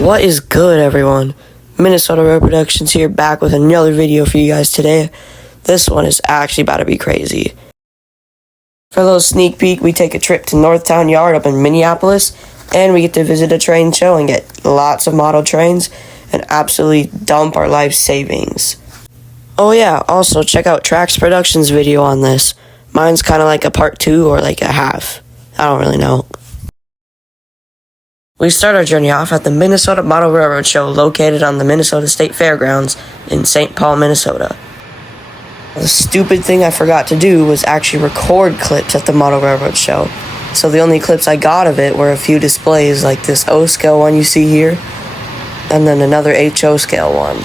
What is good, everyone? Minnesota Road Productions here, back with another video for you guys today. This one is actually about to be crazy. For a little sneak peek, we take a trip to Northtown Yard up in Minneapolis, and we get to visit a train show and get lots of model trains and absolutely dump our life savings. Oh yeah, also check out Trax Productions' video on this. Mine's kind of like a part 2 or like a half. I don't really know. We start our journey off at the Minnesota Model Railroad Show located on the Minnesota State Fairgrounds in St. Paul, Minnesota. The stupid thing I forgot to do was actually record clips at the Model Railroad Show. So the only clips I got of it were a few displays like this O scale one you see here, and then another HO scale one.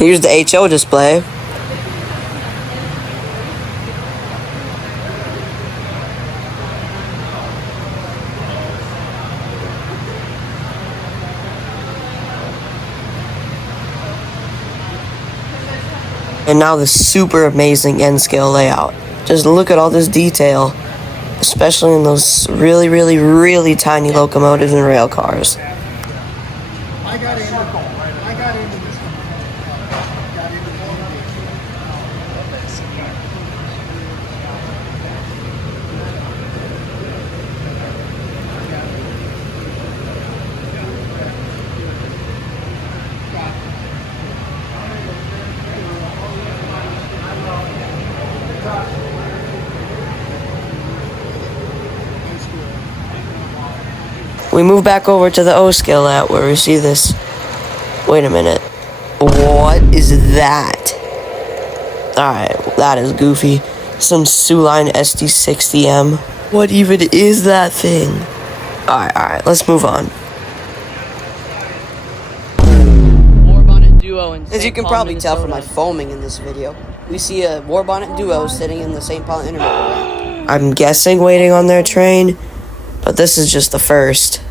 Here's the HO display. And now the super amazing N scale layout. Just look at all this detail, especially in those really tiny locomotives and rail cars. We move back over to the O scale layout where we see this. Wait a minute. What is that? Alright, that is goofy. Some Line SD60M. What even is that thing? Alright, let's move on. Duo in As you can St. Paul, probably tell Minnesota. from my foaming in this video, we see a war bonnet duo sitting in the St. Paul intermodal. I'm guessing waiting on their train, but this is just the first.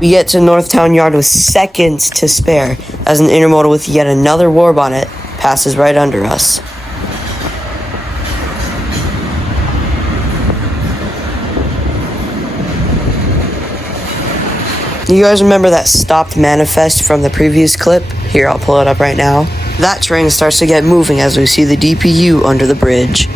We get to Northtown Yard with seconds to spare as an intermodal with yet another war bonnet passes right under us. You guys remember that stopped manifest from the previous clip? Here, I'll pull it up right now. That train starts to get moving as we see the DPU under the bridge.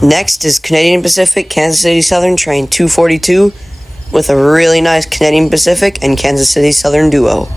Next is Canadian Pacific Kansas City Southern Train 242 with a really nice Canadian Pacific and Kansas City Southern duo.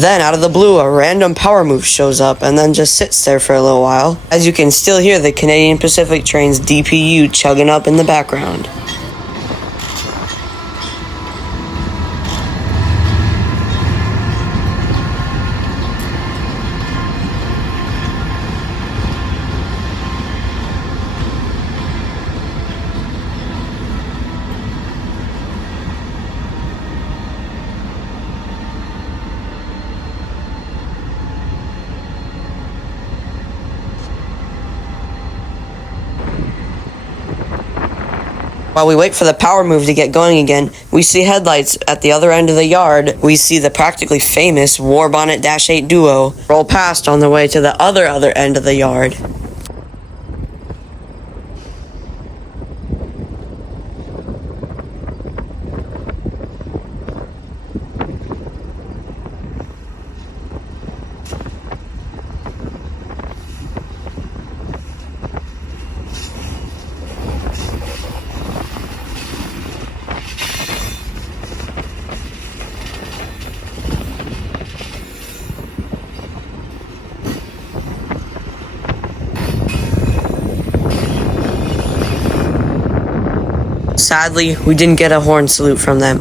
Then, out of the blue, a random power move shows up and then just sits there for a little while, as you can still hear the Canadian Pacific train's DPU chugging up in the background. While we wait for the power move to get going again, we see headlights at the other end of the yard. We see the practically famous Warbonnet-8 duo roll past on their way to the other end of the yard. Sadly, we didn't get a horn salute from them.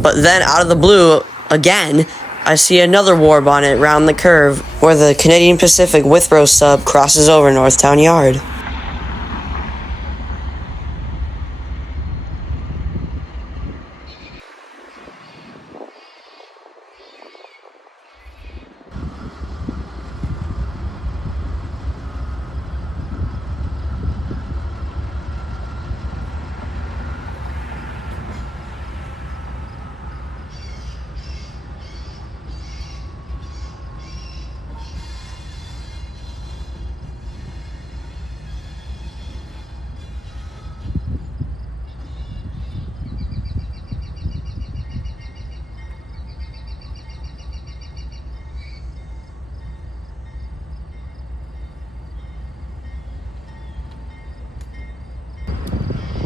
But then, out of the blue, again, I see another war bonnet round the curve where the Canadian Pacific Withrow sub crosses over Northtown Yard.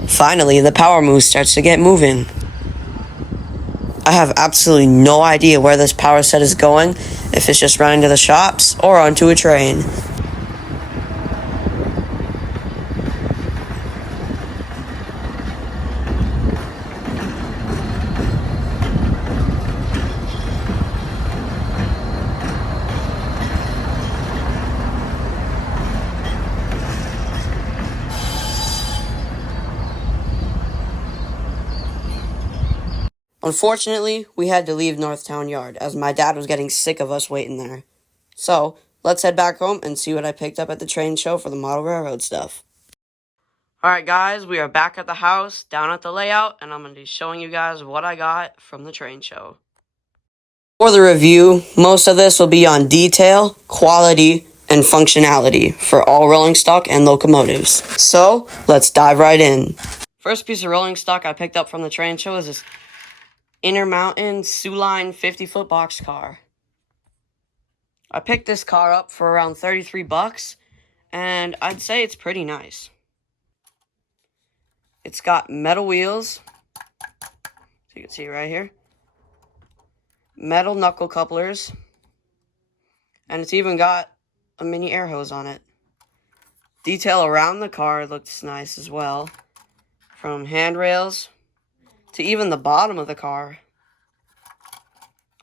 Finally, the power move starts to get moving. I have absolutely no idea where this power set is going, if it's just running to the shops or onto a train. Unfortunately, we had to leave Northtown Yard, as my dad was getting sick of us waiting there. So, let's head back home and see what I picked up at the train show for the model railroad stuff. Alright guys, we are back at the house, down at the layout, and I'm going to be showing you guys what I got from the train show. For the review, most of this will be on detail, quality, and functionality for all rolling stock and locomotives. So, let's dive right in. First piece of rolling stock I picked up from the train show is this Intermountain Sioux Line 50-foot boxcar. I picked this car up for around $33, and I'd say it's pretty nice. It's got metal wheels, so you can see right here, metal knuckle couplers, and it's even got a mini air hose on it. Detail around the car looks nice as well, from handrails to even the bottom of the car.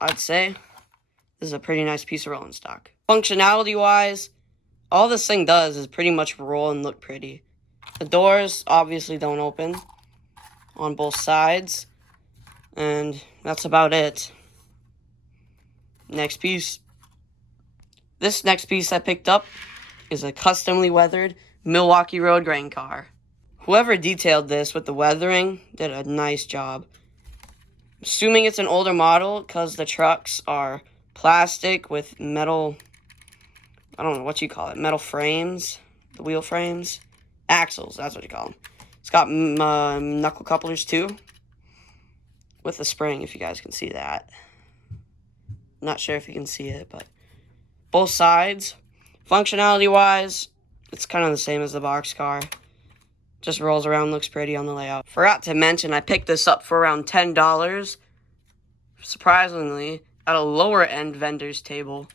I'd say this is a pretty nice piece of rolling stock. Functionality-wise, all this thing does is pretty much roll and look pretty. The doors obviously don't open on both sides, and that's about it. Next piece. This next piece I picked up is a customly weathered Milwaukee Road grain car. Whoever detailed this with the weathering did a nice job. Assuming it's an older model because the trucks are plastic with metal, I don't know what you call it, metal frames, the wheel frames, axles, that's what you call them. It's got knuckle couplers too, with the spring, if you guys can see that. Not sure if you can see it, but both sides, functionality-wise, it's kind of the same as the boxcar. Just rolls around, looks pretty on the layout. Forgot to mention, I picked this up for around $10. Surprisingly, at a lower end vendor's table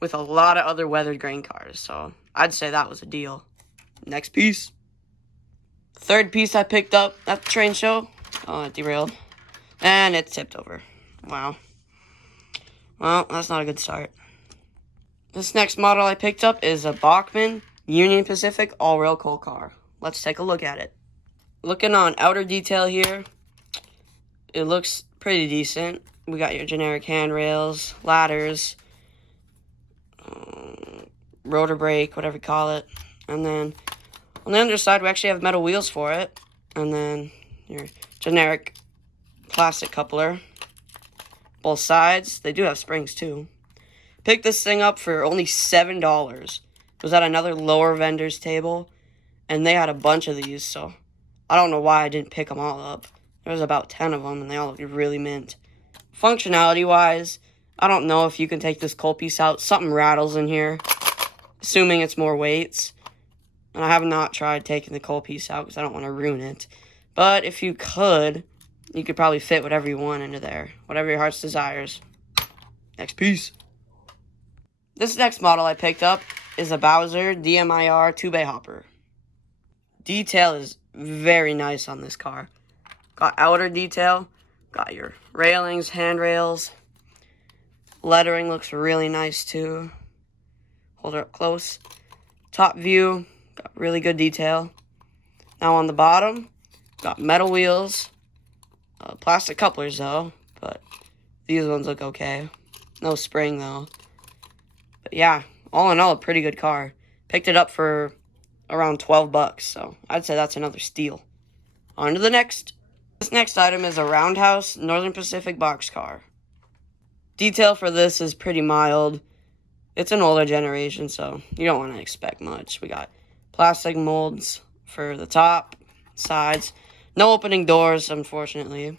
with a lot of other weathered grain cars. So I'd say that was a deal. Next piece. Third piece I picked up at the train show. Oh, it derailed. And it tipped over. Wow. Well, that's not a good start. This next model I picked up is a Bachmann Union Pacific all-rail coal car. Let's take a look at it. Looking on outer detail here, it looks pretty decent. We got your generic handrails, ladders, rotor brake, whatever you call it. And then on the underside, we actually have metal wheels for it. And then your generic plastic coupler. Both sides, they do have springs too. Picked this thing up for only $7. It was at another lower vendor's table, and they had a bunch of these, so I don't know why I didn't pick them all up. There was about 10 of them, and they all looked really mint. Functionality-wise, I don't know if you can take this coal piece out. Something rattles in here, assuming it's more weights. And I have not tried taking the coal piece out because I don't want to ruin it. But if you could probably fit whatever you want into there. Whatever your heart's desires. Next piece. This next model I picked up is a Bowser DMIR 2-bay hopper. Detail is very nice on this car. Got outer detail. Got your railings, handrails. Lettering looks really nice too. Hold it up close. Top view. Got really good detail. Now on the bottom, got metal wheels. Plastic couplers though, but these ones look okay. No spring though. But yeah, all in all, a pretty good car. Picked it up for around $12, so I'd say that's another steal. On to the next. This next item is a Roundhouse Northern Pacific boxcar. Detail for this is pretty mild. It's an older generation, so you don't want to expect much. We got plastic molds for the top, sides. No opening doors, unfortunately.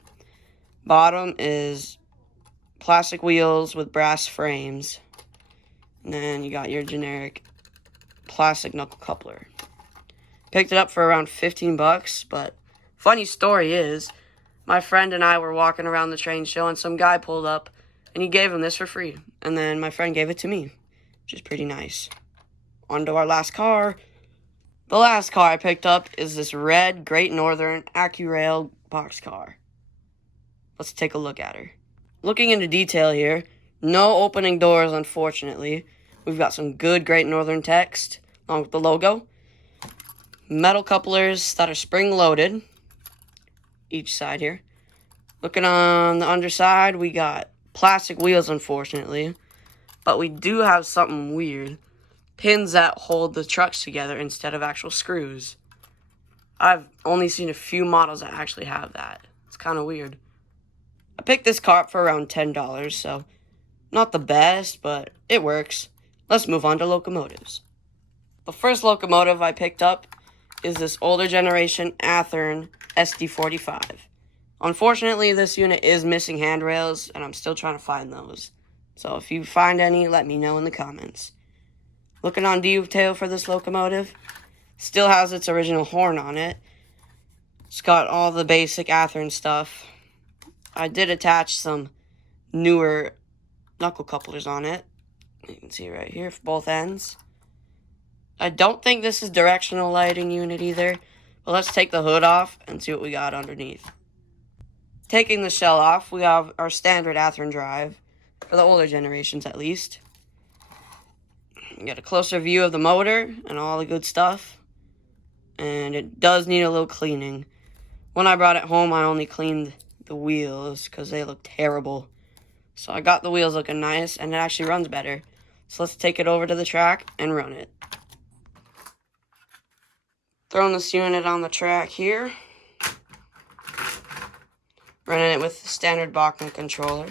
Bottom is plastic wheels with brass frames. And then you got your generic plastic knuckle coupler. Picked it up for around $15, but funny story is, my friend and I were walking around the train show and some guy pulled up and he gave him this for free. And then my friend gave it to me, which is pretty nice. On to our last car. The last car I picked up is this red Great Northern AccuRail boxcar. Let's take a look at her. Looking into detail here, no opening doors, unfortunately. We've got some good Great Northern text, along with the logo. Metal couplers that are spring-loaded, each side here. Looking on the underside, we got plastic wheels, unfortunately. But we do have something weird. Pins that hold the trucks together instead of actual screws. I've only seen a few models that actually have that. It's kind of weird. I picked this car up for around $10, so not the best, but it works. Let's move on to locomotives. The first locomotive I picked up is this older generation Athearn SD45. Unfortunately, this unit is missing handrails, and I'm still trying to find those. So if you find any, let me know in the comments. Looking on detail for this locomotive, still has its original horn on it. It's got all the basic Athearn stuff. I did attach some newer knuckle couplers on it. You can see right here for both ends. I don't think this is directional lighting unit either, but let's take the hood off and see what we got underneath. Taking the shell off, we have our standard Athearn drive, for the older generations at least. You get a closer view of the motor and all the good stuff. And it does need a little cleaning. When I brought it home, I only cleaned the wheels because they look terrible. So I got the wheels looking nice, and it actually runs better. So let's take it over to the track and run it. Throwing this unit on the track here. Running it with the standard Bachmann controller.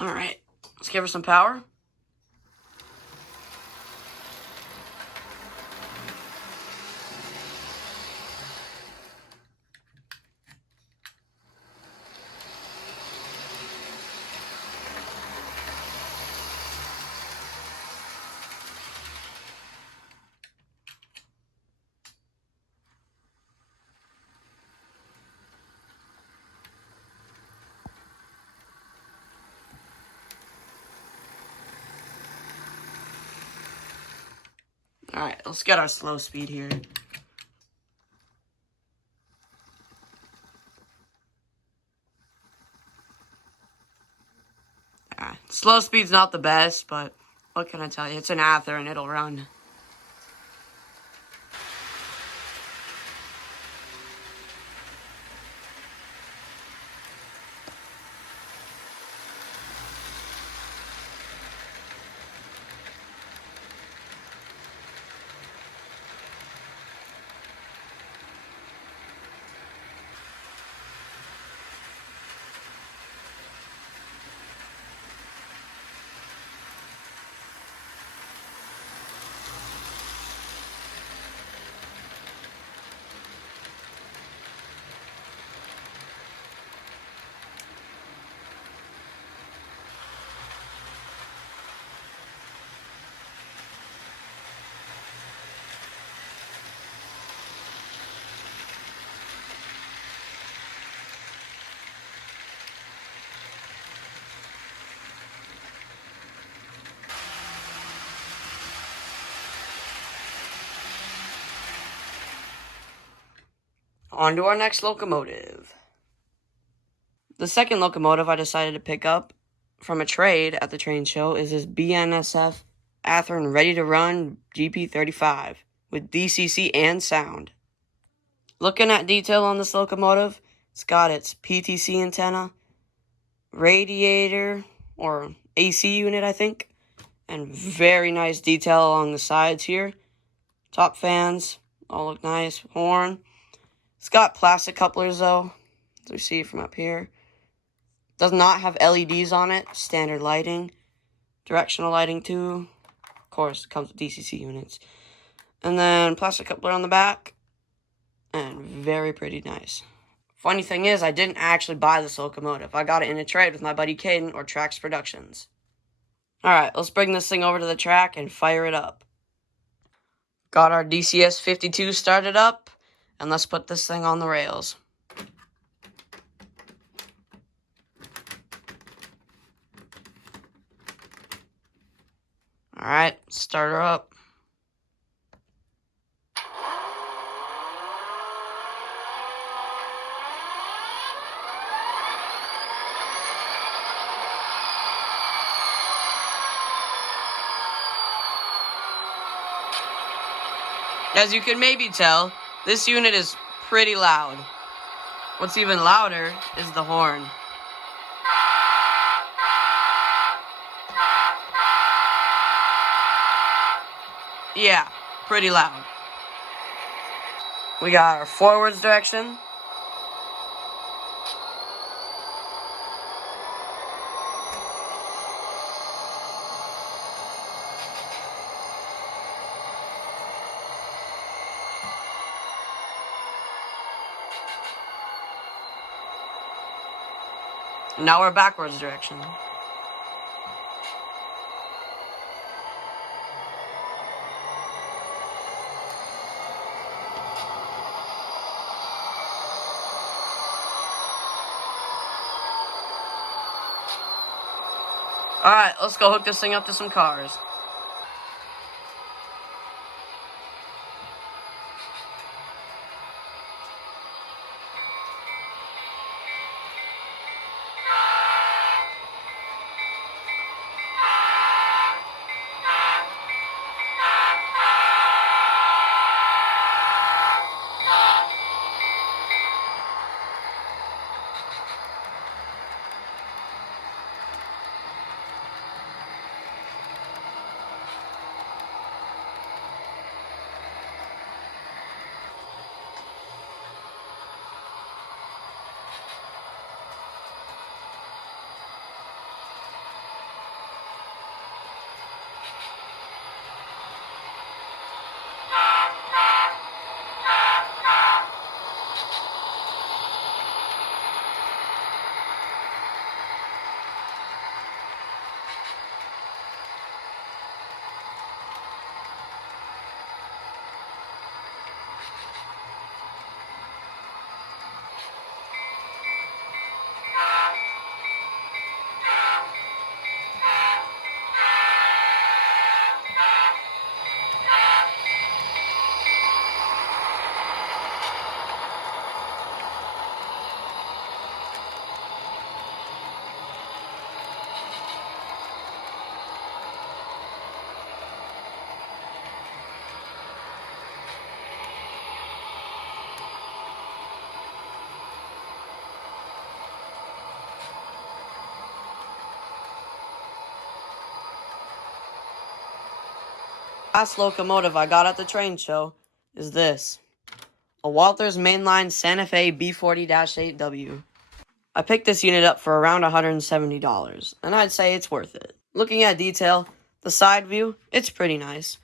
Alright, let's give her some power. Alright, let's get our slow speed here. Slow speed's not the best, but what can I tell you? It's an Ather and it'll run. On to our next locomotive. The second locomotive I decided to pick up from a trade at the train show is this BNSF Athearn Ready to Run GP35 with DCC and sound. Looking at detail on this locomotive, it's got its PTC antenna, radiator, or AC unit I think, and very nice detail along the sides here. Top fans, all look nice, horn. It's got plastic couplers though, as we see from up here. Does not have LEDs on it, standard lighting. Directional lighting too. Of course, it comes with DCC units. And then plastic coupler on the back. And very pretty nice. Funny thing is, I didn't actually buy this locomotive. I got it in a trade with my buddy Caden or Trax Productions. Alright, let's bring this thing over to the track and fire it up. Got our DCS 52 started up. And let's put this thing on the rails. Alright, start her up. As you can maybe tell, this unit is pretty loud. What's even louder is the horn. Yeah, pretty loud. We got our forwards direction. Now we're backwards direction. Alright, let's go hook this thing up to some cars. Last locomotive I got at the train show is this. A Walthers Mainline Santa Fe B40-8W. I picked this unit up for around $170, and I'd say it's worth it. Looking at detail, the side view, it's pretty nice.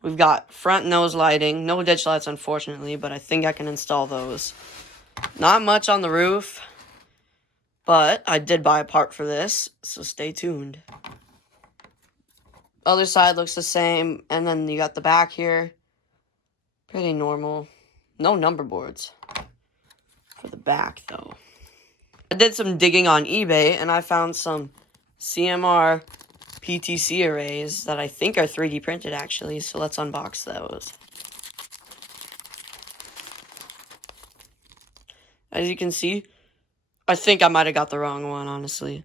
We've got front nose lighting, no ditch lights unfortunately, but I think I can install those. Not much on the roof, but I did buy a part for this, so stay tuned. Other side looks the same, and then you got the back here. Pretty normal. No number boards for the back, though. I did some digging on eBay, and I found some CMR PTC arrays that I think are 3D printed, actually, so let's unbox those. As you can see, I think I might have got the wrong one, honestly.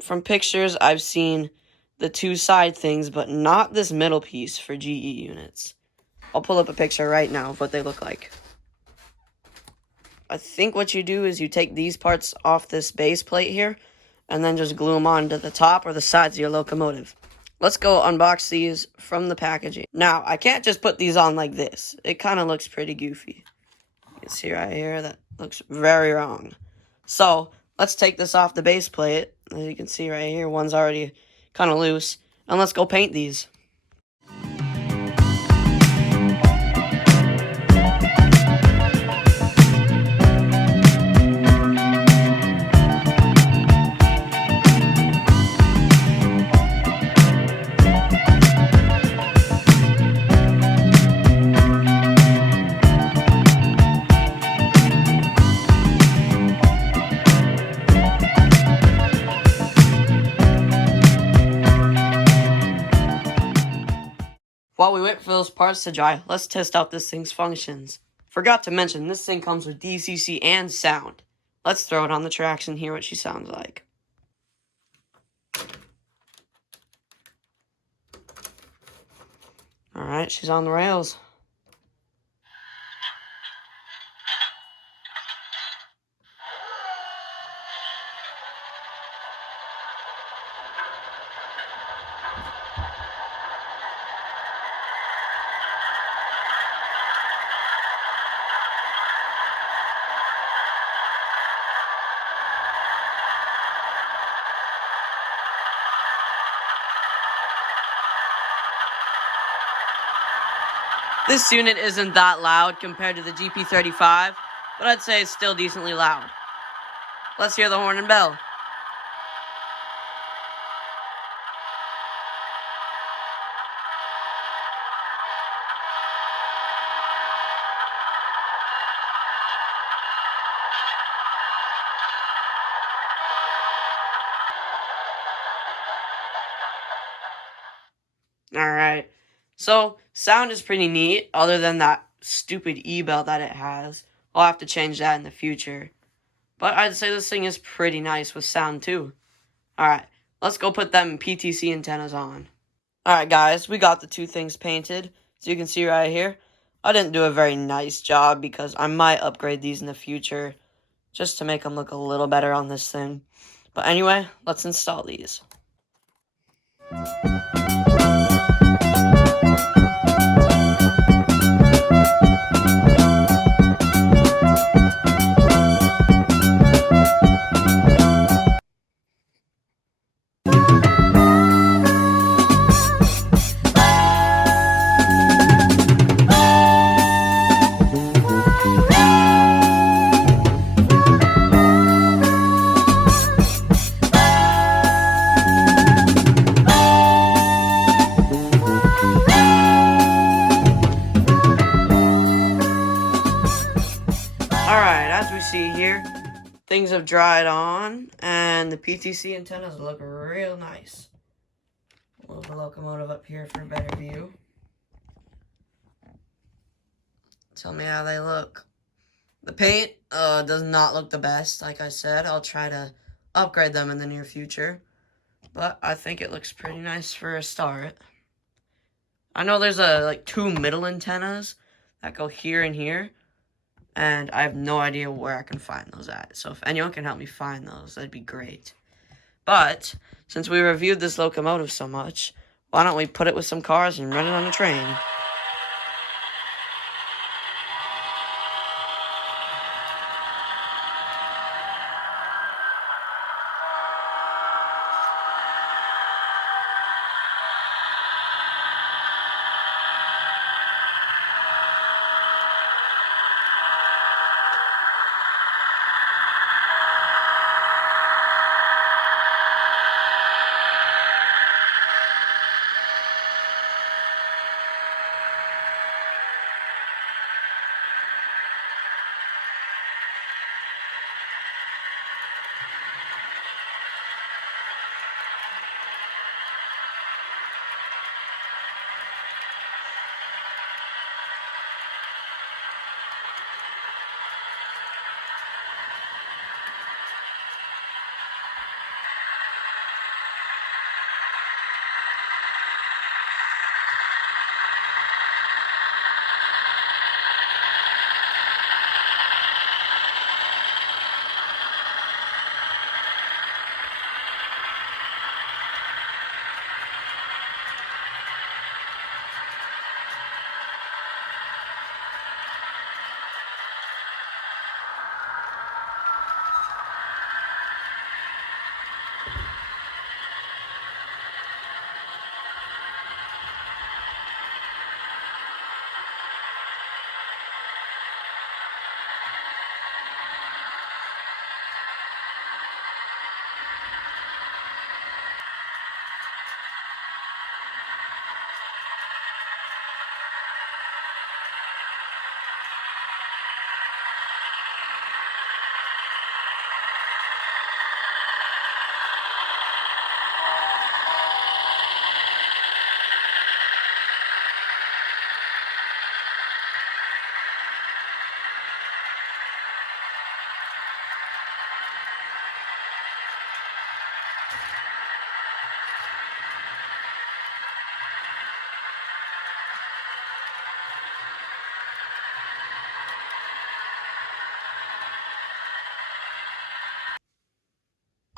From pictures, I've seen the two side things, but not this middle piece for GE units. I'll pull up a picture right now of what they look like. I think what you do is you take these parts off this base plate here, and then just glue them onto the top or the sides of your locomotive. Let's go unbox these from the packaging. Now, I can't just put these on like this. It kind of looks pretty goofy. You can see right here, that looks very wrong. So, let's take this off the base plate. As you can see right here, one's already kind of loose. And let's go paint these. While we wait for those parts to dry, let's test out this thing's functions. Forgot to mention, this thing comes with DCC and sound. Let's throw it on the tracks and hear what she sounds like. Alright, she's on the rails. This unit isn't that loud compared to the GP35, but I'd say it's still decently loud. Let's hear the horn and bell. Alright, so sound is pretty neat, other than that stupid E-bell that it has. I'll have to change that in the future. But I'd say this thing is pretty nice with sound too. Alright, let's go put them PTC antennas on. Alright guys, we got the two things painted. So you can see right here, I didn't do a very nice job because I might upgrade these in the future just to make them look a little better on this thing. But anyway, let's install these. See here, things have dried on and the PTC antennas look real nice. Move the locomotive up here for a better view. Tell me how they look. The paint does not look the best, like I said. I'll try to upgrade them in the near future, but I think it looks pretty nice for a start. I know there's like two middle antennas that go here and here, and I have no idea where I can find those at. So if anyone can help me find those, that'd be great. But since we reviewed this locomotive so much, Why don't we put it with some cars and run it on a train?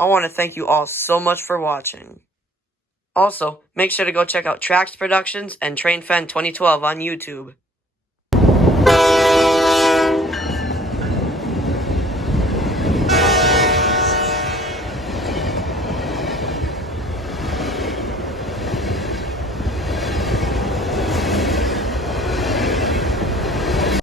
I want to thank you all so much for watching. Also, make sure to go check out Trax Productions and TrainFan 2012 on YouTube.